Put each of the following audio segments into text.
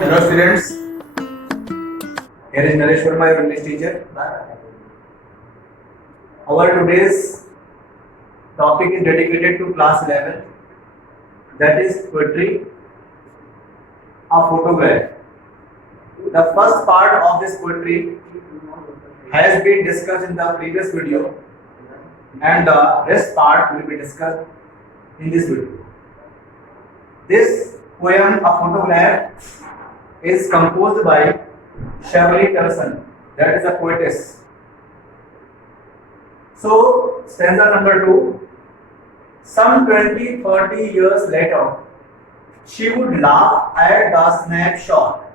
Hello students, here is Naresh Sharma, your English teacher. Our today's topic is dedicated to class 11, that is poetry, a photograph. The first part of this poetry has been discussed in the previous video and the rest part will be discussed in this video. This poem, a photograph, is composed by Shirley Tulson, that is a poetess. So, stanza number 2. Some 20-30 years later, she would laugh at the snapshot.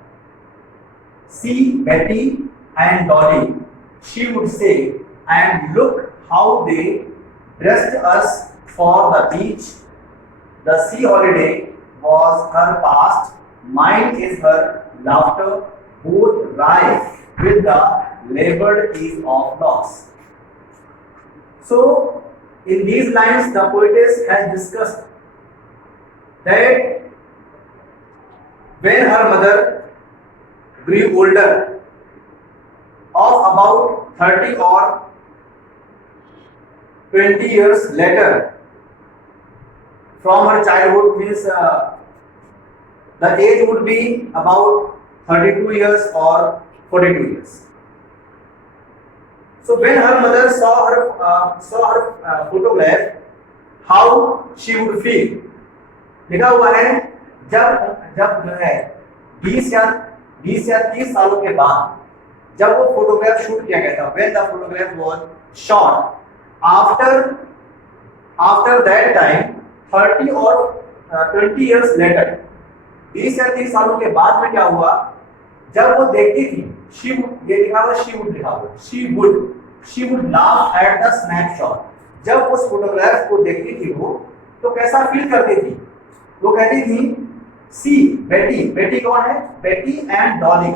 See Betty and Dolly, she would say, and look how they dressed us for the beach. The sea holiday was her past, mine is her laughter, both rife with the labored ease of loss. So, in these lines, the poetess has discussed that when her mother grew older, of about 30 or 20 years later, from her childhood, means the age would be about 32 years or 42 years. So when her mother saw her photograph, how she would feel? लिखा हुआ है जब जो है 20 या 30 सालों के बाद जब वो फोटोग्राफ शूट किया गया था, when the photograph was shot, after that time 30 और 20 years later, 20 या 30 सालों के बाद में क्या हुआ, जब वो देखती थी, she would laugh at the snapshot. जब उस फोटोग्राफ को देखती थी वो, तो कैसा फील करती थी? वो कहती थी सी बेटी कौन है? बेटी एंड डॉली,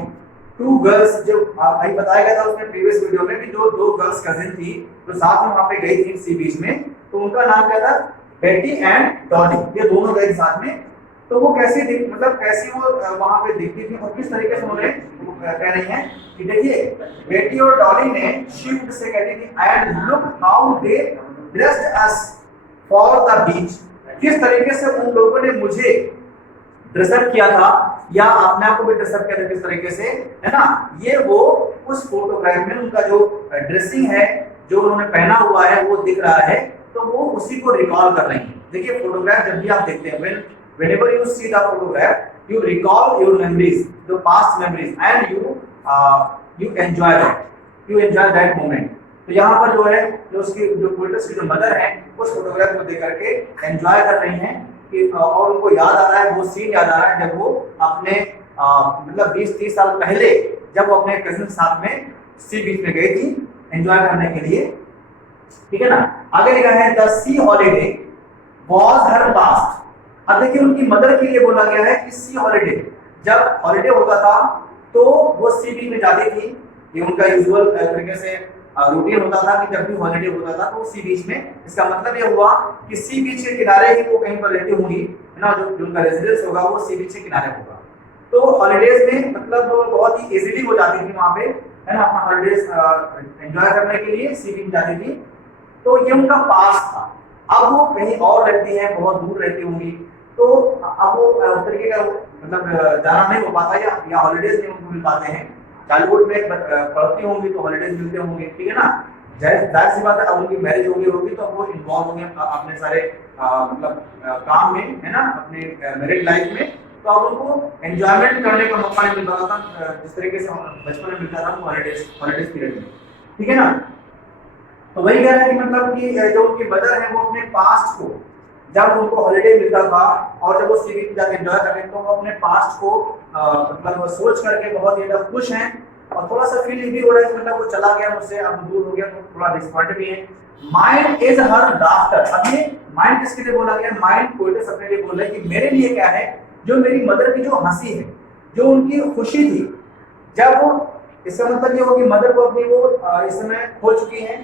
टू गर्ल्स, जो अभी बताया गया था उसमें प्रीवियस वीडियो में कि जो दो गर्ल्स कजिन थी जो साथ में वहां पे गई थी सी बीच में, तो उनका नाम क्या था? बेटी एंड डॉली, ये दोनों गए साथ में। तो वो कैसी वो वहां पे दिखती थी और किस तरीके से उन्होंने कह रही हैं कि देखिए बेटी और डॉली ने शिफ्ट से कहती थी and look how they dressed us for the beach, किस तरीके से उन लोगों ने मुझे ड्रेसअप किया था या अपने आप को भी ड्रेसअप किया था किस तरीके से, है ना। ये वो उस फोटोग्राफ में उनका जो ड्रेसिंग है, जो उन्होंने पहना हुआ है वो दिख रहा है, तो वो उसी को रिकॉल कर रही है। देखिए फोटोग्राफ जब भी आप देखते हैं, whenever you see the photograph, you recall your memories, the past memories, and you enjoy that moment. तो यहाँ पर जो है जो पोएट्स की जो मदर है उस फोटोग्राफ को देख करके एंजॉय कर रही हैं कि और उनको याद आ रहा है, वो सीन याद आ रहा है जब वो अपने मतलब 20-30 साल पहले जब वो अपने कजिन साथ में सी बीच में गई थी एंजॉय करने के लिए, ठीक है ना। आगे लिखा है the C holiday was her past. अब देखिए उनकी मदर के लिए बोला गया है कि सी हॉलीडे, जब हॉलीडे होता था तो वो सी बीच में जाती थी, ये उनका यूजुअल तरीके से रूटीन होता था कि जब भी हॉलीडे होता था तो सी बीच में, इसका मतलब ये हुआ कि सी बीच के किनारे ही वो कहीं पर रहती होंगी, है ना, जो उनका रेजिडेंस होगा वो सी बीच के किनारे होगा। तो हॉलीडेज में मतलब बहुत ही इजीली हो जाती थी वहां पे, है ना, अपना हॉलीडेज एंजॉय करने के लिए सी बीच जाती थी। तो ये उनका पास था। अब वो कहीं और रहती है, बहुत दूर रहती होंगी, तो अब वो उस तरीके का मतलब जाना नहीं हो पाता या हॉलीडेज नहीं उनको मिल पाते हैं। चाइल्डहुड में पढ़ती होंगी तो हॉलीडेज मिलते होंगे, ठीक है ना। जाहिर सी बात है, अब उनकी मैरिज हो गई होगी तो वो इन्वॉल्व होंगे अपने सारे मतलब काम में, है ना, अपने मैरिड लाइफ में, तो अब उनको एंजॉयमेंट करने का मौका नहीं मिल रहा था जिस तरीके से बचपन में मिलता था हॉलीडेज पीरियड में, ठीक है ना। तो वही कह रहा है कि मतलब कि जो उनकी मदर है वो अपने पास्ट को, जब उनको हॉलीडे मिलता था और जब वो सी बीच जाके एंजॉय कर रहे हैं, तो वो अपने पास्ट को मतलब सोच करके बहुत ही खुश हैं और थोड़ा सा फील भी हो रहा है कि मतलब वो चला गया मुझसे, अब दूर हो गया, तो थोड़ा डिसअपॉइंटेड भी है। Mind is her laughter. अब ये माइंड किसके लिए बोला गया? माइंड पोएट्स अपने लिए बोल रहे हैं कि मेरे लिए क्या है, जो मेरी मदर की जो हंसी है, जो उनकी खुशी थी, जब वो, इसका मतलब ये हो कि मदर को अपनी वो इस समय खो चुकी है,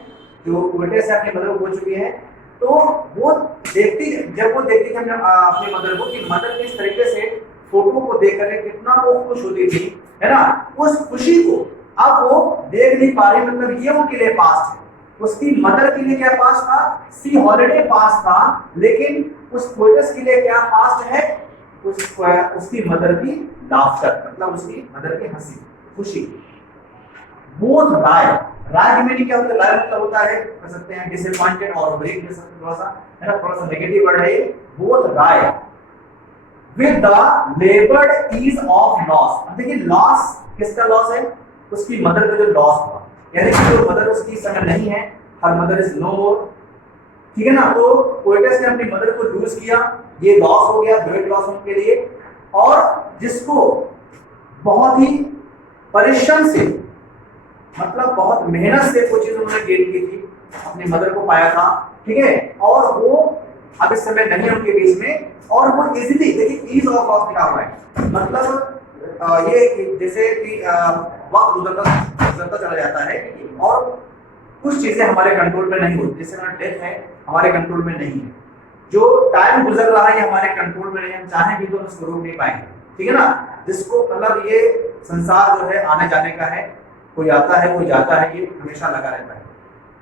जो पोएट्स है अपनी मदर को खो चुकी है, तो वो देखती, जब वो देखती है अपनी मदर को कि मदर किस तरीके से फोटो को देख कर कितना वो खुश होती थी, है ना, उस खुशी को अब वो देख नहीं पा रही, मतलब ये उनके लिए पास्ट है। उसकी मदर के लिए क्या पास्ट था, सी हॉलिडे पास्ट था, लेकिन उस पोएटस के लिए क्या पास्ट है, उसकी मदर की लाफ्टर, मतलब उसकी मदर की हंसी, खुशी। बोथ राय, राय की मीनिंग क्या होता है, राय मतलब होता है, कह सकते हैं डिसअपॉइंटेड और ब्रेक में सकते थोड़ा सा, है ना, थोड़ा सा नेगेटिव वर्ड है। Both rye with the laboured ease of loss. देखिए लॉस किसका लॉस है, उसकी मदर का जो लॉस हुआ, यानी कि जो मदर उसकी समय नहीं है, हर मदर इज नो मोर, ठीक है ना। तो पोएटस ने अपनी मदर को लूज किया, ये लॉस हो गया, ग्रेट लॉस उनके लिए। और जिसको बहुत ही परिश्रम से, मतलब बहुत मेहनत से वो चीज उन्होंने गेन की थी, अपनी मदर को पाया था, ठीक है, और वो अब इस समय नहीं है उनके बीच में, और वो इजीली, देखिए ईज ऑफ लॉस लिखा हुआ है, मतलब ये जैसे कि वक्त गुजरता चला जाता है और कुछ चीजें हमारे कंट्रोल में नहीं होती, जैसे ना डेथ है हमारे कंट्रोल में नहीं है, जो टाइम गुजर रहा है ये हमारे कंट्रोल में नहीं, हम चाहें भी तो उसको रोक नहीं पाएंगे, ठीक है ना। जिसको मतलब ये संसार जो है आने जाने का है, कोई आता है कोई जाता है, ये हमेशा लगा रहता है।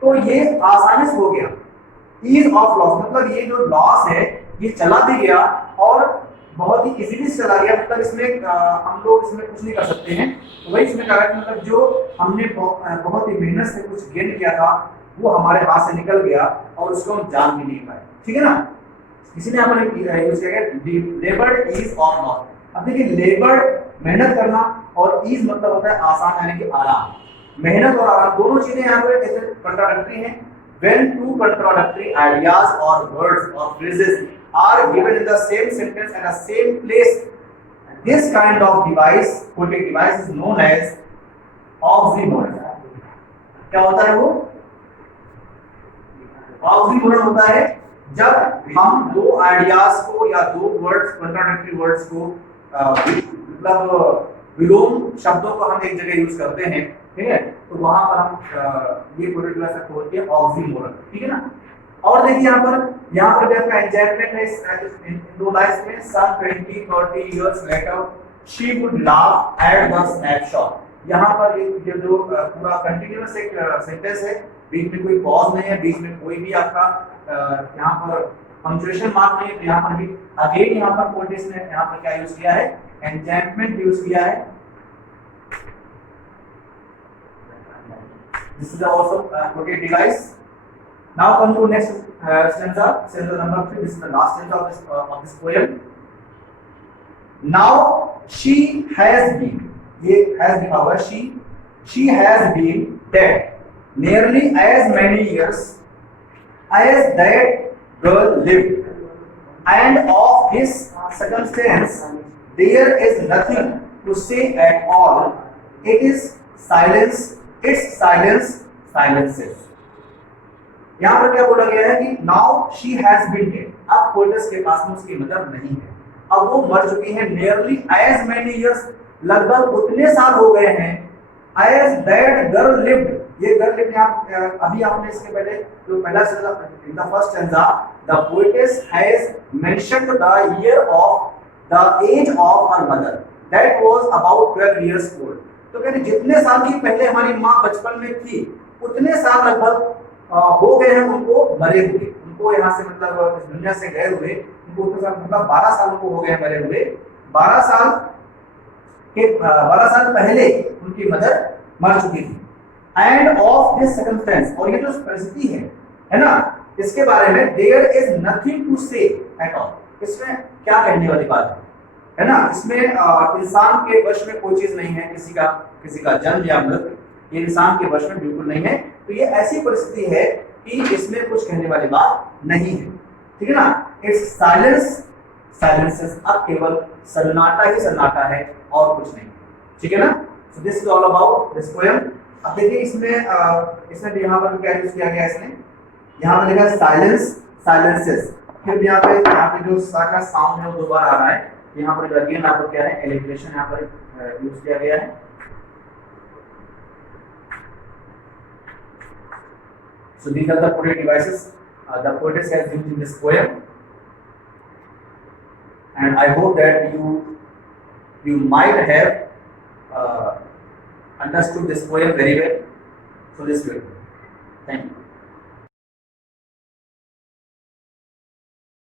तो ये आसानी से हो गया, ईज ऑफ लॉस, मतलब ये जो लॉस है ये चला भी गया और बहुत ही इजीली चला गया, मतलब इसमें हम लोग इसमें कुछ नहीं कर सकते हैं। तो वही इसमें कहा कि मतलब जो हमने बहुत ही मेहनत से कुछ गेन किया था वो हमारे हाथ से निकल गया और उसको हम जान भी नहीं पाए, ठीक है ना। इसी ने हमने यूज किया लेबर्ड ईज ऑफ लॉस। अब देखिए लेबर्ड मेहनत करना और ईज मतलब होता है आसान, यानी कि आराम। मेहनत और आराम दोनों चीजें यहाँ पे ऐसे कंट्राडिक्टरी हैं। When two contradictory ideas or words or phrases are given in the same sentence at a same place, this kind of device, poetic device, is known as oxymoron. क्या होता है वो? Oxymoron होता है जब हम दो आइडियाज को या दो वर्ड्स, कंट्राडिक्टरी वर्ड्स को मतलब विलोम शब्दों को हम एक जगह यूज करते हैं, ठीक है, तो वहां पर हम ये पोएटिक डिवाइस को बोलते हैं ऑक्सीमोरन, ठीक है ना। और देखिए यहाँ पर आपका एग्जाम्पल है इन दो लाइन्स में, सम 20-30 years later she would laugh at the snapshot. यहाँ पर ये जो पूरा कंटीन्यूअस एक सेंटेंस है, बीच में कोई पॉज नहीं है, बीच में कोई भी आपका यहाँ पर पंक्चुएशन मार्क नहीं है, तो यहाँ पर भी अगेन यहाँ पर पोएटिस ने यहाँ पर क्या यूज किया है, एन्चैंटमेंट यूज किया है। This is also poetic device. Now come to next stanza, stanza number 3. This is the last stanza of this poem. Now she has been, ये has लिखा हुआ है, she has been dead nearly as many years as that girl lived, and of this circumstance there is nothing to say at all. It is silence. Its silence silences. यहाँ पर क्या बोला गया है कि now she has been dead. अब poets के पास में उसकी मदर नहीं है, अब वो मर चुकी है। nearly as many years, लगभग उतने साल हो गए हैं। as that girl lived, ये girl lived यहाँ अभी आपने इसके पहले जो पहला in the first stanza the poetess has mentioned the year of the age of her mother, that was about 12 years old. तो कहते जितने साल की पहले हमारी माँ बचपन में थी उतने साल लगभग हो गए हैं उनको मरे हुए, उनको यहाँ से मतलब इस दुनिया से गए हुए, उनको उतने साल मतलब 12 साल उनको हो गए मरे हुए। 12 साल पहले उनकी मदर मर चुकी थी। एंड ऑफ दिस सर्कमस्टेंस, और ये जो परिस्थिति है ना, इसके बारे में देयर इज नथिंग टू से एट ऑल, इसमें क्या कहने वाली बात है ना। इसमें इंसान के वश में कोई चीज नहीं है, किसी का जन्म या मृत्यु, ये इंसान के वश में बिल्कुल नहीं है। तो ये ऐसी परिस्थिति है कि इसमें कुछ कहने वाली बात नहीं है, ठीक है ना। इट्स साइलेंसेस, अब केवल सन्नाटा ही सन्नाटा है और कुछ नहीं, ठीक है ना। So this is all about this poem. अब देखिए इसमें यहाँ पर क्या यूज किया गया, इसमें यहाँ पर लिखा है साइलेंसेस, फिर यहाँ पे जो सा का साउंड है वो दोबारा आ रहा है। यहाँ पर अगेन आपको क्या है, एलिट्रेशन यहाँ पर यूज किया गया है। So these are the poetic devices the poetess has used in this poem, and I hope that you you might have understood this poem very well. So this will. Thank you.